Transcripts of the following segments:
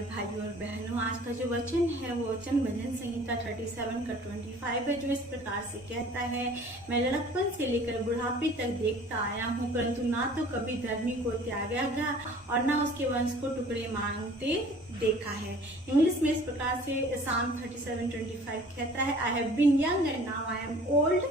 प्यारे भाइयों और बहनों, आज का जो वचन है वो वचन भजन संहिता 37 का 25 है, जो इस प्रकार से कहता है, मैं लड़कपन से लेकर बुढ़ापे तक देखता आया हूँ, परंतु ना तो कभी धर्मी को त्यागा गया और ना उसके वंश को टुकड़े मांगते देखा है। इंग्लिश में इस प्रकार से Psalm 37:25 कहता है, I have been young and now I am old,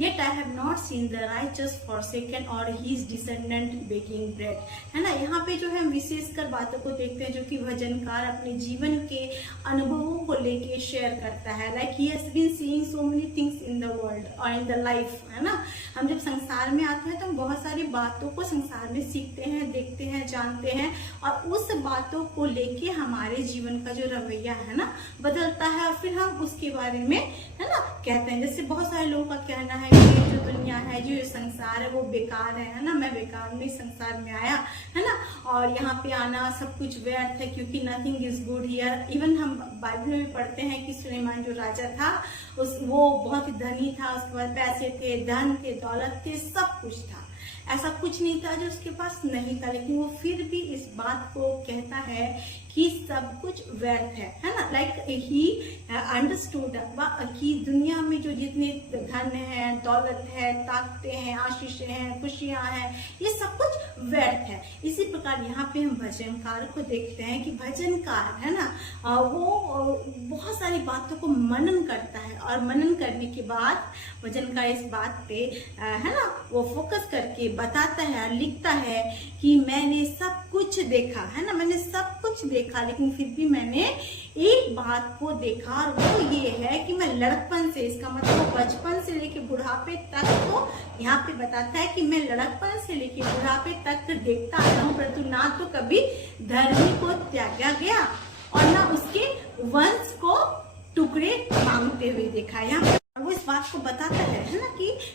yet I have not seen the righteous forsaken or his descendant baking bread। है ना, यहाँ पे जो है हम विशेषकर बातों को देखते हैं जो कि भजनकार अपने जीवन के अनुभवों को लेके शेयर करता है। Like he has been seeing so many things in the world or in the life। है ना, हम जब संसार में आते हैं तो हम बहुत सारी बातों को संसार में सीखते हैं, देखते हैं, जानते हैं, और उस बातों को लेके हमारे जीवन का जो रवैया है ना बदलता है, और फिर हम उसके बारे में है ना कहते हैं। जैसे बहुत सारे लोगों का कहना है कि जो दुनिया है, जो ये संसार है वो बेकार है ना, मैं बेकार में संसार में आया है ना, और यहाँ पे आना सब कुछ व्यर्थ है क्योंकि nothing is good here. Even हम बाइबल में पढ़ते हैं कि सुलेमान जो राजा था वो बहुत ही धनी था, उसके पास पैसे थे, धन थे, दौलत थे, सब कुछ था। ऐसा कुछ नहीं था जो उसके पास नहीं था, लेकिन वो फिर भी इस बात को कहता है कि सब कुछ व्यर्थ है ना। लाइक ही अंडरस्टूड कि दुनिया में जो जितने धन है, दौलत है, ताकतें हैं, आशीषें हैं, खुशियां हैं, ये सब कुछ व्यर्थ है। इसी प्रकार यहाँ पे हम भजनकार को देखते हैं कि भजनकार है ना वो बहुत सारी बातों को मनन करता है, और मनन करने के बाद भजनकार इस बात पे है ना वो फोकस करके बताता है और लिखता है कि मैंने सब कुछ देखा है ना, मैंने सब कुछ देखा, लेकिन फिर भी मैंने एक बात को देखा, और वो ये है कि मैं लड़कपन से, इसका मतलब बचपन से लेके बुढ़ापे तक को यहाँ पे बताता है कि मैं लड़कपन से लेके बुढ़ापे तक देखता आया हूँ, परंतु ना तो कभी धर्मी को त्यागा गया और ना उसके वंश को टुकड़े मांगते हुए देखा। यहाँ पे वो इस बात को बताता है ना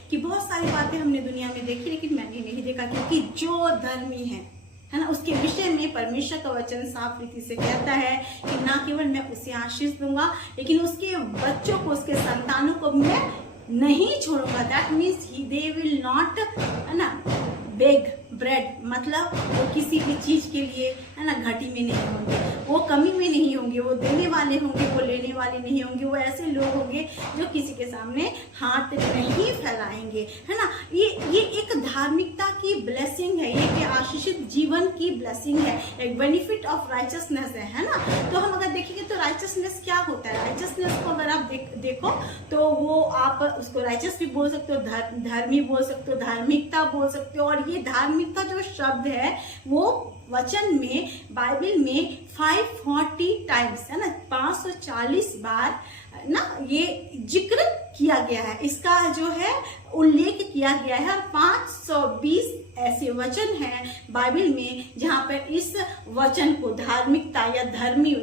कि बहुत सारी बातें हमने दुनिया में देखी, लेकिन मैंने नहीं देखा, क्योंकि जो धर्मी है ना उसके विषय में परमेश्वर का वचन साफ रीति से कहता है कि ना केवल मैं उसे आशीष दूंगा, लेकिन उसके बच्चों को, उसके संतानों को मैं नहीं छोड़ूंगा। That means they will not है ना बेग ब्रेड, मतलब वो किसी भी चीज के लिए है ना घटी में नहीं होंगे, वो कमी में नहीं होंगे, वो देने वाले होंगे, वो लेने वाले नहीं होंगे। वो ऐसे लोग होंगे जो किसी के सामने हाथ नहीं फैलाएंगे, है ना। ये एक धार्मिकता की ब्लेसिंग है, ये एक आशीषित जीवन की ब्लेसिंग है, एक बेनिफिट ऑफ राइचसनेस है ना। तो हम अगर देखेंगे तो राइचसनेस क्या होता है, राइचसनेस को अगर आप देखो तो वो आप उसको राइचस भी बोल सकते हो, धर्मी बोल सकते हो, धार्मिकता बोल सकते हो। और ये धार्मिकता जो शब्द है वो वचन में बाइबल में 540 टाइम्स है ना, 540 बार ना ये जिक्र किया गया है, इसका जो है उल्लेख किया गया है। और 520 ऐसे वचन हैं बाइबल में जहाँ पर इस वचन को धार्मिकता या धर्मी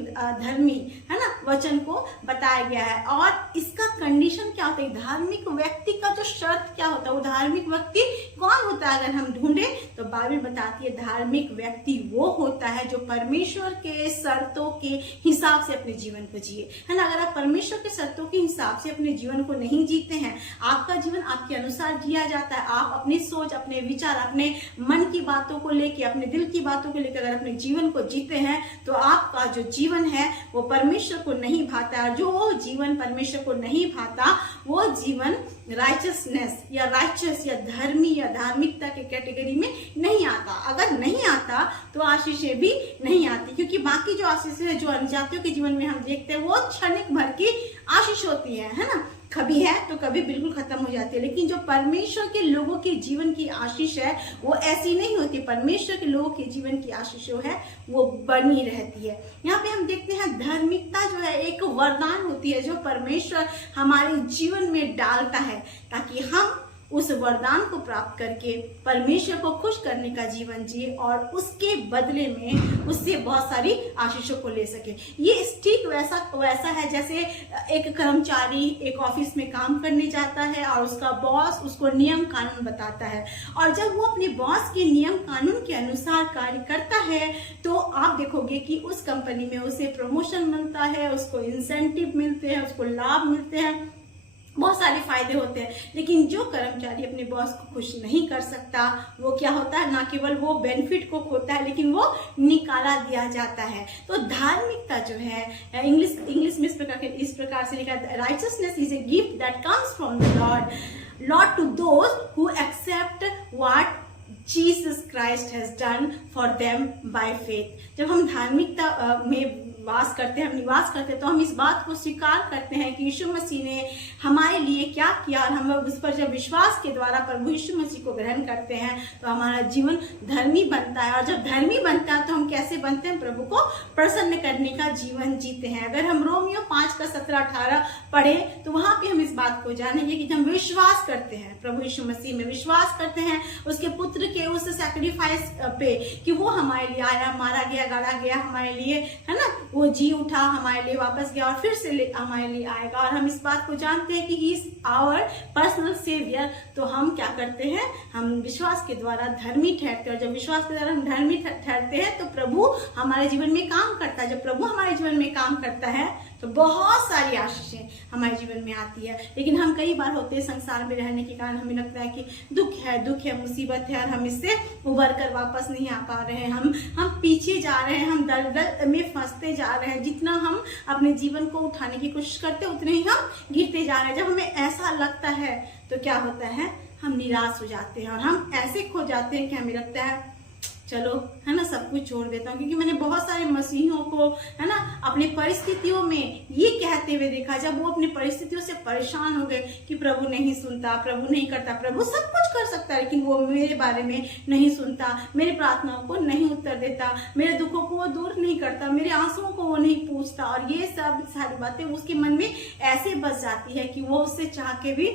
है ना वचन को बताया गया है। और इसका कंडीशन क्या होता है, धार्मिक व्यक्ति का जो शर्त क्या होता है, वो धार्मिक व्यक्ति कौन होता है अगर हम ढूंढे तो बाइबल बताती है धार्मिक व्यक्ति वो होता है जो परमेश्वर के शर्तों के हिसाब से अपने जीवन को जिए, है ना। अगर आप परमेश्वर के शर्तों के हिसाब से अपने जीवन को नहीं जीते हैं, आपका जीवन आपके अनुसार जिया जाता है, आप अपनी सोच, अपने विचार, अपने मन की बातों को लेके, अपने दिल की बातों को लेकर अगर अपने जीवन को जीते हैं तो आपका जो जीवन है वो परमेश्वर को नहीं भाता। जो जीवन परमेश्वर को नहीं भाता वो जीवन राइचसनेस या राइचस या धर्मी या धार्मिकता के कैटेगरी में नहीं आता। अगर नहीं आता तो आशीषें भी नहीं आती, क्योंकि बाकी जो आशीषें हैं जो अन्यजातियों के जीवन में हम देखते हैं वो क्षणिक भर की आशीष होती है ना, कभी है तो कभी बिल्कुल खत्म हो जाती है। लेकिन जो परमेश्वर के लोगों के जीवन की आशीष है वो ऐसी नहीं होती, परमेश्वर के लोगों के जीवन की आशीष जो है वो बनी रहती है। यहाँ पे हम देखते हैं धार्मिकता जो है एक वरदान होती है जो परमेश्वर हमारे जीवन में डालता है, ताकि हम उस वरदान को प्राप्त करके परमेश्वर को खुश करने का जीवन जिए और उसके बदले में उससे बहुत सारी आशीषों को ले सके। ये ठीक वैसा है जैसे एक कर्मचारी एक ऑफिस में काम करने जाता है और उसका बॉस उसको नियम कानून बताता है, और जब वो अपने बॉस के नियम कानून के अनुसार कार्य करता है तो आप देखोगे कि उस कंपनी में उसे प्रमोशन मिलता है, उसको इंसेंटिव मिलते हैं, उसको लाभ मिलते हैं, बहुत सारे फायदे होते हैं। लेकिन जो कर्मचारी अपने बॉस को खुश नहीं कर सकता, वो क्या होता है, ना केवल वो बेनिफिट को खोता है लेकिन वो निकाला दिया जाता है। तो धार्मिकता जो है, इंग्लिश में इस प्रकार से लिखा है, righteousness is a gift that comes from the lord to those who accept what Jesus Christ has done for them by faith. जब हम धार्मिकता में वास करते हैं, हम निवास करते हैं, तो हम इस बात को स्वीकार करते हैं कि यीशु मसीह ने हमारे लिए क्या किया, और हम उस पर जब विश्वास के द्वारा प्रभु यीशु मसीह को ग्रहण करते हैं तो हमारा जीवन धर्मी बनता है। और जब धर्मी बनता है तो हम कैसे बनते हैं, प्रभु को प्रसन्न करने का जीवन जीते हैं। अगर हम रोमियो 5:17-18 पढ़े तो वहां पे हम इस बात को जानेंगे कि जब हम विश्वास करते हैं, प्रभु यीशु मसीह में विश्वास करते हैं, उसके पुत्र के उस सैक्रिफाइस पे कि वो हमारे लिए आया, मारा गया, गाड़ा गया हमारे लिए, है ना, वो जी उठा, हमारे लिए वापस गया और फिर से हमारे लिए आएगा, और हम इस बात को जानते हैं कि he is our personal saviour. तो हम क्या करते हैं, हम विश्वास के द्वारा धर्मी ठहरते हैं। और जब विश्वास के द्वारा हम धर्मी ठहरते हैं तो प्रभु हमारे जीवन में काम करता है। जब प्रभु हमारे जीवन में काम करता है तो बहुत सारी आशीषें हमारे जीवन में आती है। लेकिन हम कई बार होते हैं, संसार में रहने के कारण हमें लगता है कि दुख है, मुसीबत है, और हम इससे उबर कर वापस नहीं आ पा रहे हैं, हम पीछे जा रहे हैं, हम दलदल में फंसते जा रहे हैं। जितना हम अपने जीवन को उठाने की कोशिश करते हैं उतने ही हम गिरते जा रहे हैं। जब हमें ऐसा लगता है तो क्या होता है, हम निराश हो जाते हैं और हम ऐसे खो जाते हैं कि हमें लगता है चलो, है ना, सब कुछ छोड़ देता हूँ। क्योंकि मैंने बहुत सारे मसीहियों को, है ना, अपनी परिस्थितियों में ये कहते हुए देखा, जब वो अपनी परिस्थितियों से परेशान हो गए कि प्रभु नहीं सुनता, प्रभु नहीं करता, प्रभु सब कुछ कर सकता है लेकिन वो मेरे बारे में नहीं सुनता, मेरी प्रार्थनाओं को नहीं उत्तर देता, मेरे दुखों को वो दूर नहीं करता, मेरे आंसुओं को वो नहीं पूछता, और ये सब सारी बातें उसके मन में ऐसे बस जाती है कि वो उससे चाह के भी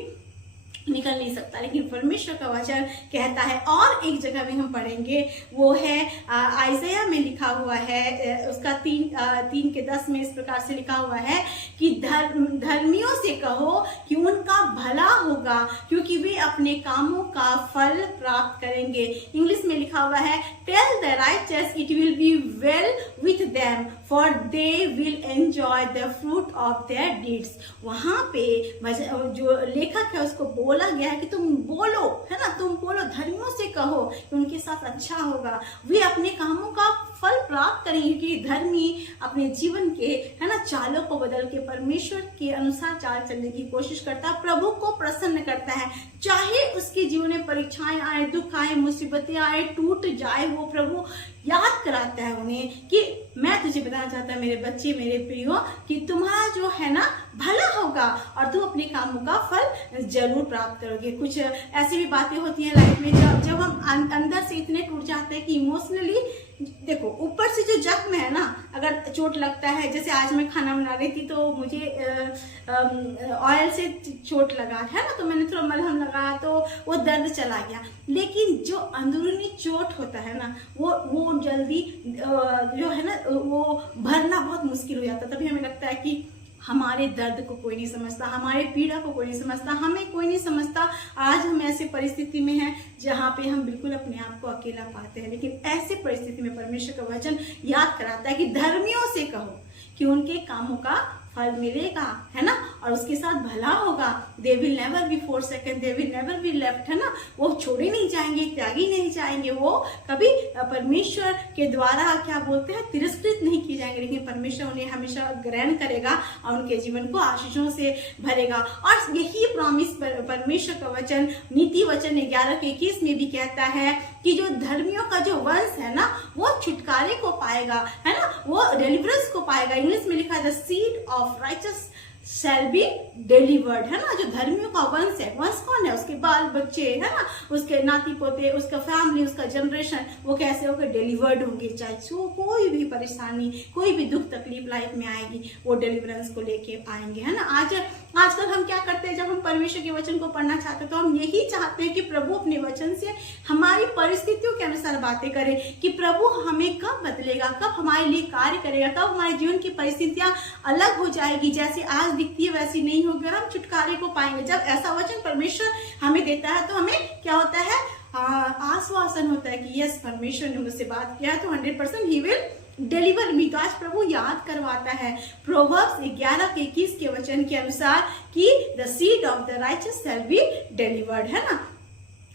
निकल नहीं सकता। लेकिन परमेश्वर का वचन कहता है, और एक जगह में हम पढ़ेंगे, वो है आइज़ाया में लिखा हुआ है, उसका 3:10 में इस प्रकार से लिखा हुआ है कि धर्मियों से कहो कि उनका भला होगा क्योंकि वे अपने कामों का फल प्राप्त करेंगे। इंग्लिश में लिखा हुआ है, tell the righteous it will be well with them for they will enjoy the fruit of their deeds. वहां पे जो लेखक है उसको बोला गया है कि तुम बोलो, है ना, तुम बोलो, धर्मियों से कहो कि उनके साथ अच्छा होगा, वे अपने कामों का फल प्राप्त करेंगे। क्योंकि धर्मी अपने जीवन के, है ना, चालों को बदल के परमेश्वर के अनुसार चाल चलने की कोशिश करता है, प्रभु को प्रसन्न करता है। चाहे उसके जीवन में परीक्षाएं आए, दुख आए, मुसीबतें आए, टूट जाए, वो प्रभु याद कराता है उन्हें कि मैं तुझे बताना चाहता है मेरे बच्चे, मेरे प्रियो, कि तुम्हारा जो है ना भला होगा और तुम अपने कामों का फल जरूर प्राप्त करोगे। कुछ ऐसी भी बातें होती हैं लाइफ में जब हम अंदर से इतने टूट जाते हैं कि इमोशनली, देखो, ऊपर से जो जख्म है ना, अगर चोट लगता है, जैसे आज मैं खाना बना रही थी तो मुझे ऑयल से चोट लगा, है ना, तो मैंने थोड़ा मलहम लगाया तो वो दर्द चला गया। लेकिन जो अंदरूनी चोट होता है ना, वो जल्दी जो है ना, वो भरना बहुत मुश्किल हो जाता है। तभी हमें लगता है कि हमारे दर्द को कोई नहीं समझता, हमारे पीड़ा को कोई नहीं समझता, हमें कोई नहीं समझता। आज हम ऐसे परिस्थिति में हैं जहाँ पे हम बिल्कुल अपने आप को अकेला पाते हैं। लेकिन ऐसे परिस्थिति में परमेश्वर का वचन याद कराता है कि धर्मियों से कहो कि उनके कामों का फल मिलेगा, है ना, और उसके साथ भला होगा। They will never be forsaken, they will never be left, है ना, वो छोड़े नहीं जाएंगे, त्यागी नहीं जाएंगे, वो कभी परमेश्वर के द्वारा क्या बोलते हैं, तिरस्कृत नहीं किए जाएंगे। लेकिन परमेश्वर उन्हें हमेशा ग्रहण करेगा और उनके जीवन को आशीषों से भरेगा। और यही प्रॉमिस परमेश्वर का वचन नीति वचन 11:21 में भी कहता है कि जो धर्मियों का जो वंश है ना, वो छुटकारे को पाएगा, है ना, वो डिलीवरेंस को पाएगा। इंग्लिश में लिखा है the seed of righteous shall be delivered, है ना। जो धर्मियों का वंश है, वंश कौन है, उसके बाल बच्चे, है ना, उसके नाती पोते, उसका फैमिली, उसका जनरेशन, वो कैसे होकर डिलीवर्ड होंगे। चाहे कोई भी परेशानी, कोई भी दुख तकलीफ लाइफ में आएगी, वो डिलीवरेंस को लेके आएंगे, है ना। आजकल हम क्या करते हैं, जब हम परमेश्वर के वचन को पढ़ना चाहते हैं तो हम यही चाहते हैं कि प्रभु अपने वचन से हमारी परिस्थितियों के अनुसार बातें करे, कि प्रभु हमें कब बदलेगा, कब हमारे लिए कार्य करेगा, कब हमारे जीवन की परिस्थितियां अलग हो जाएगी, जैसे आज दिखती है वैसी नहीं होगी और हम छुटकारे को पाएंगे। जब ऐसा वचन परमेश्वर हमें देता है तो हमें क्या होता है, आश्वासन होता है कि यस, परमेश्वर ने मुझसे बात किया है तो 100% ही विल डिलीवर मी। तो आज प्रभु याद करवाता है प्रोवर्ब्स 11:21 के वचन के अनुसार कि the seed of the righteous shall be delivered, है ना।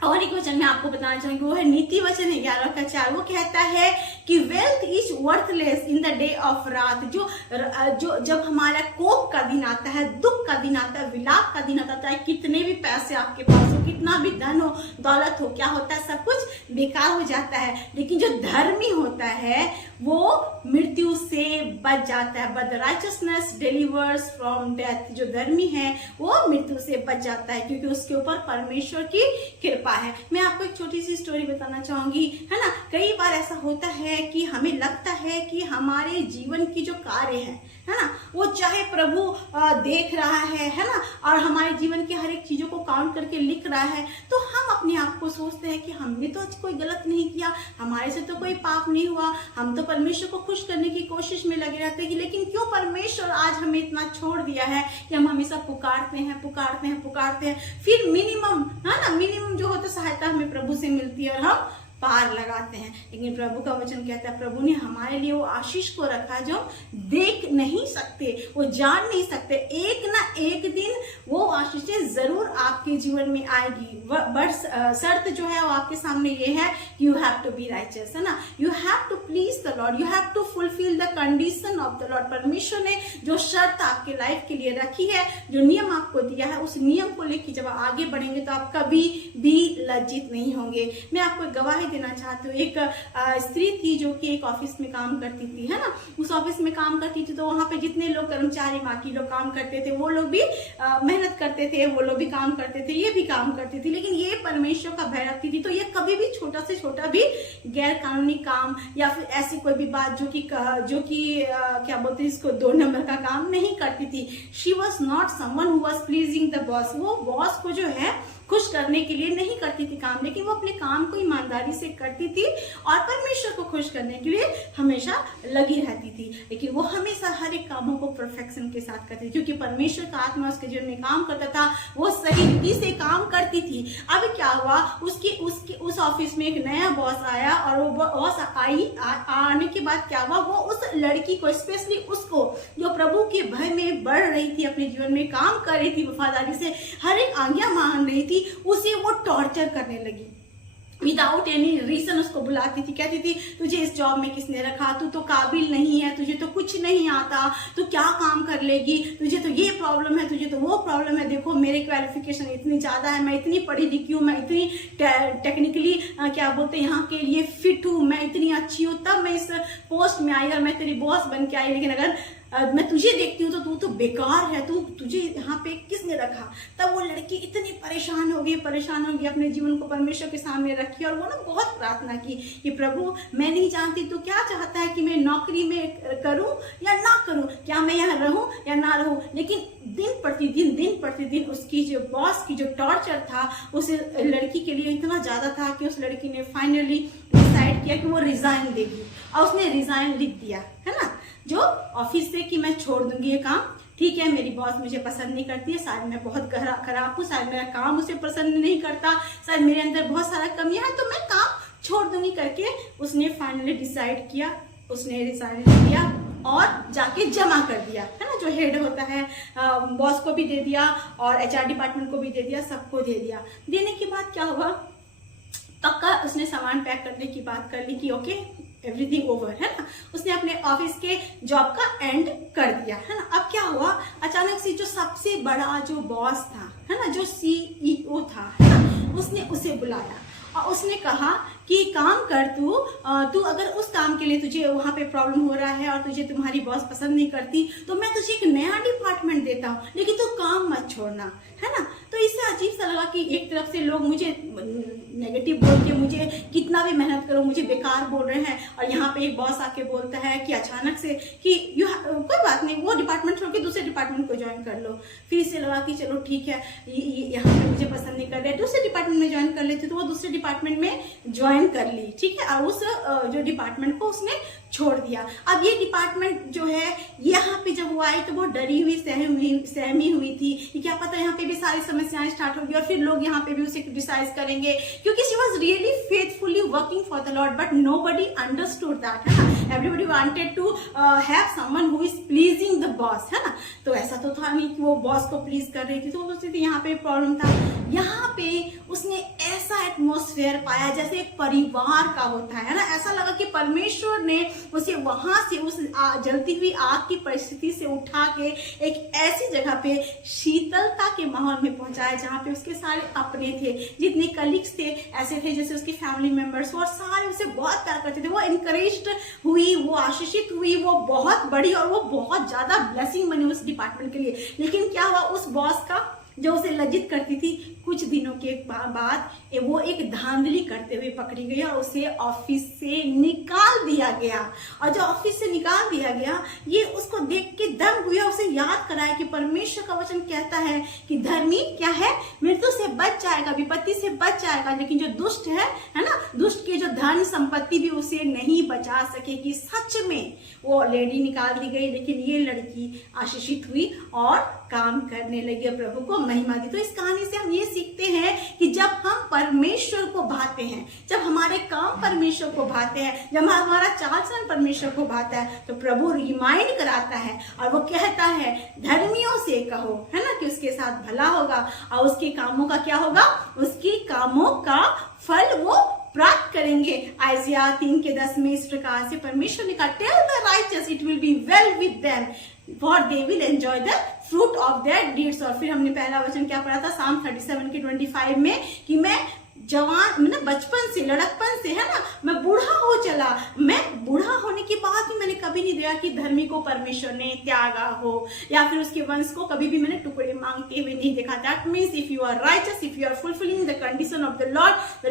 और एक वचन मैं आपको बताना चाहूंगी, वो है नीति वचन 11:4। वो कहता है कि wealth is worthless in the day of रात। जो जब हमारा कोप का दिन आता है, दुख का दिन आता है, विलाप का दिन आता है, कितने भी पैसे आपके पास हो, कितना भी धन हो, दौलत हो, क्या होता है, सब कुछ बेकार हो जाता है। लेकिन जो धर्मी होता है वो मृत्यु से बच जाता है। But the richness delivers from death. जो धर्मी है वो मृत्यु से बच जाता है, क्योंकि उसके ऊपर परमेश्वर की कृपा है। मैं आपको एक छोटी सी स्टोरी बताना चाहूंगी, है ना। कई बार ऐसा होता है कि हमें लगता है कि हमारे जीवन की जो कार्य है ना, वो चाहे प्रभु देख रहा है ना, और हमारे जीवन के हर एक चीजों को काउंट करके लिख रहा है, तो हम अपने आप को सोचते हैं कि हमने तो कोई गलत नहीं किया, हमारे से तो कोई पाप नहीं हुआ, हम तो परमेश्वर को खुश करने की कोशिश में लगे रहते हैं। लेकिन क्यों परमेश्वर आज हमें इतना छोड़ दिया है कि हम हमेशा पुकारते हैं, फिर मिनिमम, है ना, मिनिमम जो होता सहायता हमें प्रभु से मिलती है और हम पार लगाते हैं। लेकिन प्रभु का वचन कहता है, प्रभु ने हमारे लिए वो आशीष को रखा जो देख नहीं सकते, वो जान नहीं सकते। एक ना एक दिन वो आशीषें जरूर आपके जीवन में आएगी। बस शर्त जो है वो आपके सामने ये है, you have to be righteous, है ना। You have to please the lord, you have to fulfil the condition of the lord. परमेश्वर ने जो शर्त आपके लाइफ के लिए रखी है, जो नियम आपको दिया है, उस नियम को लेकर जब आगे बढ़ेंगे तो आप कभी भी लज्जित नहीं होंगे। मैं आपको गवाही देना चाहती हूँ। एक स्त्री थी जो कि एक ऑफिस में काम करती थी, है ना। उस ऑफिस में काम करती थी तो वहां पे जितने लोग कर्मचारी बाकी लोग काम करते थे, वो लोग भी मेहनत करते थे, वो लोग भी काम करते थे, ये भी काम करती थी। लेकिन ये परमेश्वर का भय रखती थी, तो ये कभी भी छोटा से छोटा भी गैर कानूनी काम या फिर ऐसी कोई भी बात जो कि क्या बोलते हैं इसको, 2 नंबर का काम नहीं करती थी। She was not someone who was pleasing the boss. वो बॉस को जो है खुश करने के लिए नहीं करती थी काम, लेकिन वो अपने काम को ईमानदारी से करती थी और परमेश्वर को खुश करने के लिए हमेशा लगी रहती थी। लेकिन वो हमेशा हर एक कामों को परफेक्शन के साथ करती थी, क्योंकि परमेश्वर का आत्मा उसके जीवन में काम करता था, वो सही रीति से काम करती थी। अब क्या हुआ, उस ऑफिस में एक नया बॉस आया, और वो बॉस आने के बाद क्या हुआ, वो उस लड़की को, स्पेशली उसको जो प्रभु के भय में बढ़ रही थी, अपने जीवन में काम कर रही थी, वफादारी से हर एक आज्ञा मान रही थी, उसे वो टॉर्चर करने लगी। विदाउट एनी रीजन उसको बुलाती थी, कहती थी तुझे इस जॉब में किसने रखा, तू तो काबिल नहीं है, तुझे तो कुछ नहीं आता, तू क्या काम कर लेगी, तुझे तो ये प्रॉब्लम है, तुझे तो वो प्रॉब्लम है, देखो मेरे क्वालिफिकेशन इतनी ज्यादा है, मैं इतनी पढ़ी लिखी हूँ, मैं इतनी टेक्निकली क्या बोलते हैं यहाँ के लिए फिट हूँ, मैं इतनी अच्छी हूँ, तब मैं इस पोस्ट में आई और मैं तेरी बॉस बन के आई। लेकिन अगर मैं तुझे देखती हूँ तो तू तो बेकार है, तुझे यहाँ पे किसने रखा। तब वो लड़की इतनी परेशान हो गई, अपने जीवन को परमेश्वर के सामने रखी और वो ना बहुत प्रार्थना की कि प्रभु मैं नहीं जानती तू क्या चाहता है कि मैं नौकरी में करूं या ना करूं, क्या मैं यहाँ रहूं या ना रहूं। लेकिन दिन प्रतिदिन उसकी जो बॉस की जो टॉर्चर था उस लड़की के लिए इतना ज्यादा था कि उस लड़की ने फाइनली डिसाइड किया कि वो रिजाइन देगी, और उसने रिजाइन लिख दिया, है ना, जो ऑफिस से, कि मैं छोड़ दूंगी ये काम, ठीक है मेरी बॉस मुझे पसंद नहीं करती है, शायद मैं बहुत खराब हूँ, शायद मेरा काम उसे पसंद नहीं करता, शायद मेरे अंदर बहुत सारा कमियां हैं, तो मैं काम छोड़ दूंगी करके उसने फाइनली डिसाइड किया, उसने रिजाइन दिया और जाके जमा कर दिया, है ना। जो हेड होता है बॉस को भी दे दिया और HR डिपार्टमेंट को भी दे दिया, सबको दे दिया। देने के बाद क्या हुआ, पक्का उसने सामान पैक करने की बात कर ली कि ओके एवरीथिंग ओवर, है ना। उसने अपने ऑफिस के जॉब का एंड कर दिया, है ना। अब क्या हुआ, अचानक से जो सबसे बड़ा जो बॉस था, है ना, जो CEO था, है ना, उसने उसे बुलाया और उसने कहा कि काम कर, तू अगर उस काम के लिए तुझे वहां पे प्रॉब्लम हो रहा है और तुझे तुम्हारी बॉस पसंद नहीं करती, तो मैं तुझे एक नया डिपार्टमेंट देता हूँ, लेकिन तू काम मत छोड़ना, है ना। तो इससे अजीब सा लगा कि एक तरफ से लोग मुझे नेगेटिव बोल के, मुझे कितना भी मेहनत करो मुझे बेकार बोल रहे हैं, और यहाँ पे एक बॉस आके बोलता है कि अचानक से कि कोई बात नहीं, वो डिपार्टमेंट छोड़ के दूसरे डिपार्टमेंट को ज्वाइन कर लो। फिर इससे लगा कि चलो ठीक है, यहाँ पे मुझे पसंद नहीं कर रहे, दूसरे डिपार्टमेंट में ज्वाइन कर लेते, तो वो दूसरे डिपार्टमेंट में ज्वाइन कर ली, ठीक है। और उस जो डिपार्टमेंट को उसने छोड़ दिया। अब ये डिपार्टमेंट जो है यहाँ पे पे जब वो आई तो बहुत डरी हुई सहमी हुई थी कि क्या पता यहाँ पे भी सारी समस्याएं स्टार्ट होगी और फिर लोग यहाँ पे भी उसे क्रिटिसाइज करेंगे, क्योंकि she was really faithfully working for the lord, but nobody understood that, है ना। Everybody wanted to have someone who is pleasing the boss, है ना। तो ऐसा तो था नहीं कि वो बॉस को प्लीज कर रही थी, तो वो सोचती थी यहाँ पे प्रॉब्लम था। यहाँ पे उसने ऐसा एटमॉस्फेयर पाया जैसे एक परिवार का होता है ना। ऐसा लगा कि परमेश्वर ने उसे वहां से उस जलती हुई आग की परिस्थिति से उठा के एक ऐसी जगह पे शीतलता के माहौल में पहुंचाया जहाँ पे उसके सारे अपने थे, जितने कलीग्स थे ऐसे थे जैसे उसके फैमिली मेंबर्स, और सारे उसे बहुत प्यार करते थे। वो इनकरेज्ड हुई, वो आशीषित हुई, वो बहुत बड़ी और वो बहुत ज्यादा ब्लेसिंग बनी उस डिपार्टमेंट के लिए। लेकिन क्या हुआ, उस बॉस का जो उसे लज्जित करती थी, कुछ दिनों के बाद वो एक धांधली करते हुए पकड़ी गई और उसे ऑफिस से निकाल दिया गया। और जो ऑफिस से निकाल दिया गया, ये उसको देख के दंग हुआ, उसे याद कराया कि परमेश्वर का वचन कहता है कि धर्मी क्या है, मृत्यु से बच जाएगा, विपत्ति से बच जाएगा, लेकिन जो दुष्ट है ना, दुष्ट की जो धन संपत्ति भी उसे नहीं बचा सकेगी। सच में वो लेडी निकाल दी गई, लेकिन ये लड़की आशीषित हुई और काम करने लगी, प्रभु को महिमा दी। तो इस कहानी से हम ये सीखते हैं कि जब हम परमेश्वर को भाते हैं, जब हमारे काम परमेश्वर को भाते हैं, जब हमारा चाल चलन परमेश्वर को भाता है, तो प्रभु रिमाइंड कराता है और वो कहता है धर्मियों से कहो, है ना, कि उसके साथ भला होगा और उसके कामों का क्या होगा, उसके कामों का फल वो प्राप्त करेंगे। आइजिया 3:10 में इस प्रकार से परमेश्वर ने कहा, tell the righteous it will be well with them for they will enjoy the fruit of their deeds. और फिर हमने पहला वचन क्या पढ़ा था, साम 37:25 में, कि मैं जवान, मतलब बचपन से, लड़कपन से, है ना, मैं बूढ़ा हो चला, मैं बूढ़ा होने के बाद भी मैंने कभी नहीं देखा कि धर्मी को परमेश्वर ने त्यागा हो, या फिर उसके वंश को कभी भी मैंने टुकड़े मांगते हुए नहीं देखा। That means if you are righteous, if you are fulfilling the condition of the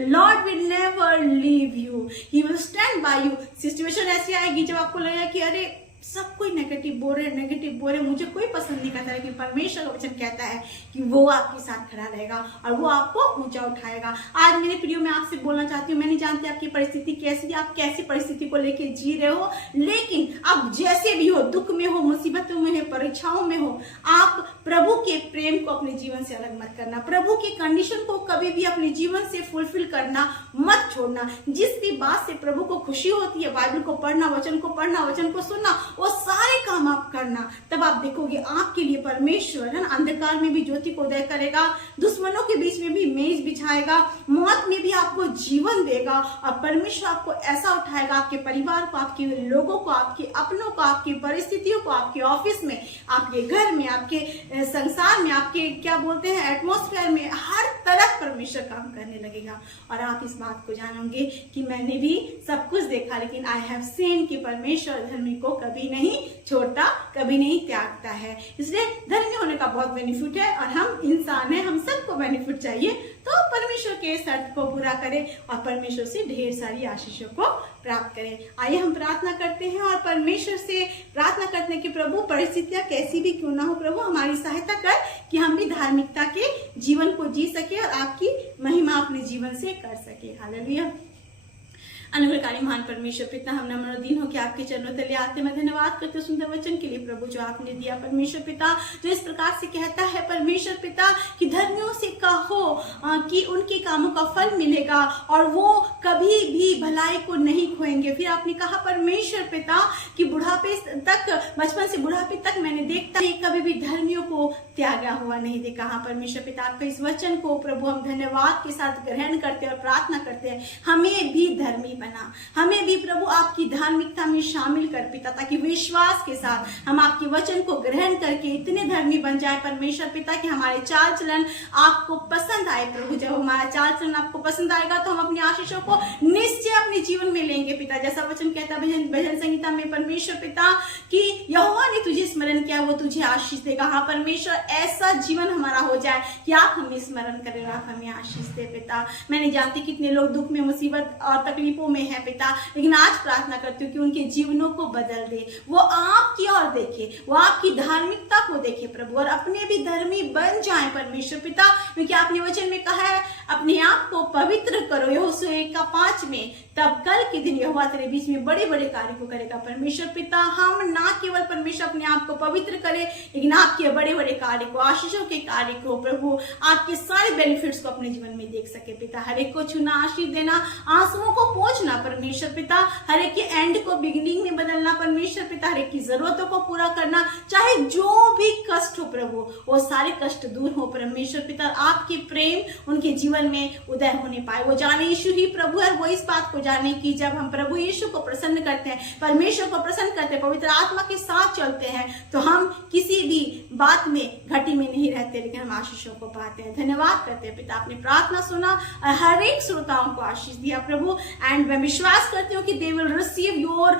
lord will never leave you, he will stand by you. Situation ऐसी आएगी जब आपको लगेगा कि अरे सब कोई नेगेटिव बोल रहे, मुझे कोई पसंद नहीं करता, लेकिन परमेश्वर का वचन कहता है कि वो आपके साथ खड़ा रहेगा और वो आपको ऊंचा उठाएगा। आज मेरे प्रियो में आपसे बोलना चाहती हूँ, मैं नहीं जानती आपकी परिस्थिति कैसी है, आप कैसी परिस्थिति को लेके जी रहे हो, लेकिन आप जैसे भी हो, दुख में हो, मुसीबतों में हो, परीक्षाओं में हो, आप प्रभु के प्रेम को अपने जीवन से अलग मत करना, प्रभु की कंडीशन को कभी भी अपने जीवन से फुलफिल करना मत छोड़ना। जिस भी बात से प्रभु को खुशी होती है, बाइबल को पढ़ना, वचन को सुनना, वो सारे काम आप करना, तब आप देखोगे आपके लिए परमेश्वर, है ना, अंधकार में भी ज्योति को उदय करेगा, दुश्मनों के बीच में भी मेज बिछाएगा, मौत में भी आपको जीवन देगा, और परमेश्वर आपको ऐसा उठाएगा, आपके परिवार को, आपके लोगों को, आपके अपनों को, आपकी परिस्थितियों को, आपके ऑफिस में, आपके घर में, आपके संसार में, आपके क्या बोलते हैं एटमॉस्फेयर में, हर तरफ परमेश्वर काम करने लगेगा। और आप इस बात को जानोगे कि मैंने भी सब कुछ देखा, लेकिन आई हैव सीन कि परमेश्वर धर्मी को कभी नहीं छोड़ता, कभी नहीं त्यागता है। इसलिए धर्मी होने का बहुत बेनिफिट है, और हम इंसान हैं, हम सबको बेनिफिट चाहिए, तो परमेश्वर के शर्त को पूरा करें और परमेश्वर से ढेर सारी आशीषों को प्राप्त करें। आइए हम प्रार्थना करते हैं और परमेश्वर से प्रार्थना करते हैं कि प्रभु परिस्थितियां कैसी भी क्यों ना हो, प्रभु हमारी सहायता कर कि हम भी धार्मिकता के जीवन को जी सके और आपकी महिमा अपने जीवन से कर सके। हालेलुया। अनुग्रहकारी महान परमेश्वर पिता, हम मनोदीन हो कि आपके चरणों तले आते मैं धन्यवाद करते सुंदर वचन के लिए प्रभु जो आपने दिया। परमेश्वर पिता जो इस प्रकार से कहता है परमेश्वर पिता कि धर्मियों से कहो कि उनके कामों का फल मिलेगा और वो कभी भी भलाई को नहीं खोएंगे। फिर आपने कहा परमेश्वर पिता कि बुढ़ापे तक, बचपन से बुढ़ापे तक मैंने देखता है कभी भी धर्मियों को त्यागा हुआ नहीं देखा। हाँ परमेश्वर पिता आपके इस वचन को प्रभु हम धन्यवाद के साथ ग्रहण करते हैं और प्रार्थना करते हैं हमें भी धर्मी बना, हमें भी प्रभु आपकी धार्मिकता में शामिल कर पिता, ताकि विश्वास के साथ हम आपके वचन को ग्रहण करके इतने धर्मी बन जाए परमेश्वर पिता कि हमारे चाल चलन आपको पसंद आए। प्रभु जब हमारा चाल चलन आपको पसंद आएगा तो हम अपनी आशीषों को निश्चय अपने जीवन में लेंगे पिता। जैसा वचन कहता है भजन संहिता में परमेश्वर पिता कि यहोवा ने तुझे स्मरण किया वो तुझे आशीष देगा। हाँ परमेश्वर ऐसा जीवन हमारा हो जाए कि आप हमें स्मरण करें, आप हमें आशीष दे पिता। मैं नहीं जानती कितने लोग दुख में, मुसीबत और तकलीफों में है पिता, लेकिन आज प्रार्थना करती हूँ कि उनके जीवनों को बदल दे, वो आपकी ओर देखे, वो आपकी धार्मिकता को देखे प्रभु और अपने भी धर्मी बन जाए परमेश्वर पिता। क्योंकि आपने वचन में कहा है अपने आप को पवित्र करो, यहोशू 1:5 में, तब कल के दिन यहोवा तेरे बीच में बड़े बड़े कार्य को करेगा। परमेश्वर पिता हम ना केवल परमेश्वर अपने आप को आपको पवित्र करे, लेकिन आपके बड़े बड़े कार्य को, आशीषों के कार्य को प्रभु, आपके सारे बेनिफिट्स को अपने जीवन में देख सके पिता। हर एक को छूना, आशीष देना, आंसुओं को पोंछना परमेश्वर पिता, हर एक के एंड को बिगिनिंग में बदलना परमेश्वर पिता, हर एक की जरूरतों को पूरा करना, चाहे जो भी कष्ट हो प्रभु, वो सारे कष्ट दूर हो परमेश्वर पिता। आपकी प्रेम उनके जीवन में उदय होने पाए, वो जाने यीशु ही प्रभु है। वो इस बात को जाने की जब हम प्रभु यीशु को प्रसन्न करते हैं, परमेश्वर को प्रसन्न करते हैं, पवित्र आत्मा के साथ चलते हैं, तो हम किसी भी बात में घटी में नहीं रहते, लेकिन हम आशीषों को पाते हैं। धन्यवाद करते हैं पिता, आपने प्रार्थना सुना, हर एक श्रोताओं को आशीष दिया प्रभु, एंड मैं विश्वास करती हूँ कि they will receive your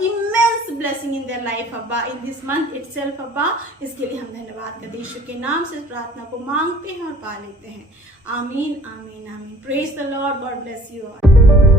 immense blessing in their life अब्बा, इन दिस मंथ इटसेल्फ अब्बा। इसके लिए हम धन्यवाद करते हैं, यीशु के नाम से प्रार्थना को मांगते हैं और पा लेते हैं। आमीन आमीन आमीन। Praise the Lord, God bless you all.